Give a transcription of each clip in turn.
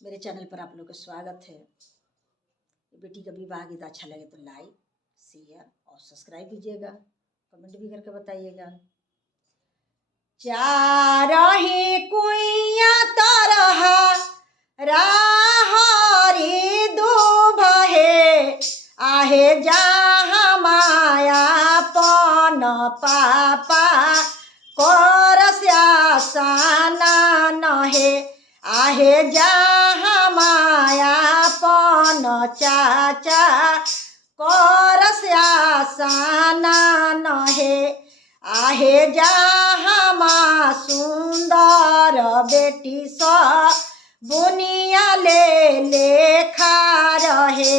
मेरे चैनल पर आप लोग का स्वागत है। बेटी का विवाह गीत अच्छा लगे तो लाइक शेयर और सब्सक्राइब कीजिएगा, कमेंट भी करके बताइएगा। चारही कुइया तरह राहरी दुभहे आहे जहाँ माया पन पापा करस्यासना नहे आहे जहाँ माया पन चाचा करस्यासना नहे आहे जहाँ माँ सुंदर बेटी स बुनिया ले लेखा रहे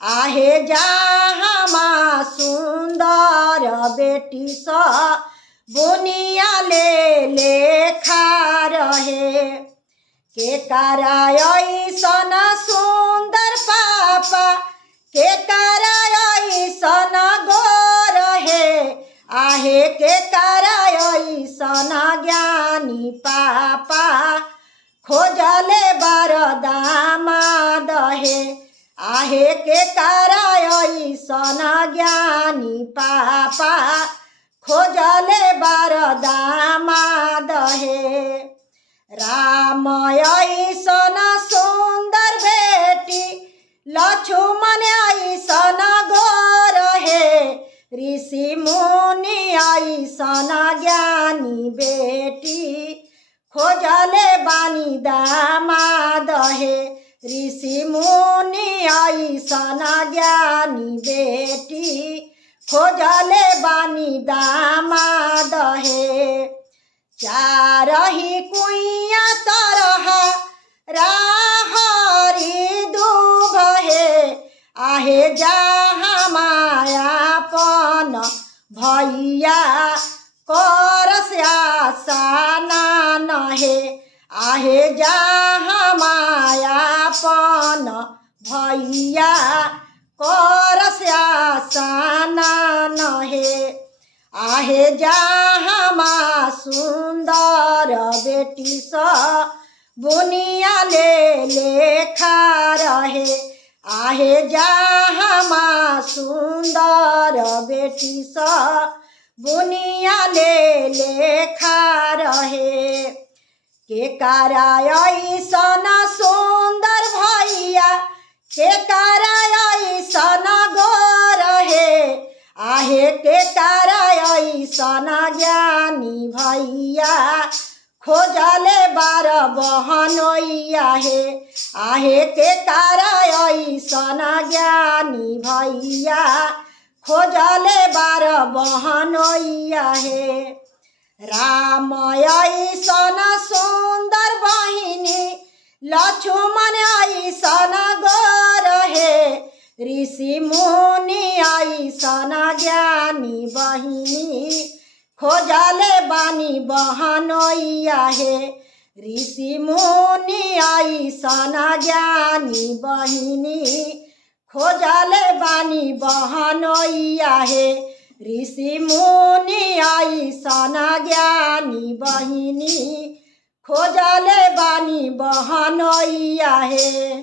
आहे जहाँ माँ सुंदर बेटी स बुनिया ले लेखा रहे के कराय सन सुंदर पापा के कराय सन गोर है आहे के कराय सन ज्ञानी पापा खोजले बरदामाद है आहे के कराय सन ज्ञानी पापा खोजले बरदामाद है राम ऐसन सुंदर बेटी लक्ष्मण ऐसन गोर है ऋषि मुनि ऐसन ज्ञानी बेटी खोजले बानी दामाद है ऋषि मुनि ऐसन ज्ञानी बेटी खोजले बानी दामाद है चारही कुइया तरह राहरी दुभहे आहे जहाँ माया पन भैया करस्यासना नहे आहे जहाँ माया पन भैया करस्यासना नहे आहे जहाँ माँ सुंदर बेटी स बुनिया ले लेखा रहे आहे जहाँ माँ सुंदर बेटी स बुनिया ले लेखा रहे के कराय सन सुंदर भैया के कराय सन गोर है आहे के कराय सन ज्ञानी भैया खोजले बार बहनोइया है आहे के कराय सन ज्ञानी भैया खोजले बार बहनोइया है राम ऐसन सुंदर बहिनी लक्ष्मण ऐसन गोर है ऋषि मुनि ऐसन ज्ञानी बहिनी खोजले बानी बहनोइया है ऋषि मुनि ऐसन ज्ञानी बहिनी खोजले बानी बहनोइया है ऋषि मुनि ऐसन ज्ञानी बहिनी खोजले बानी बहनोइया है।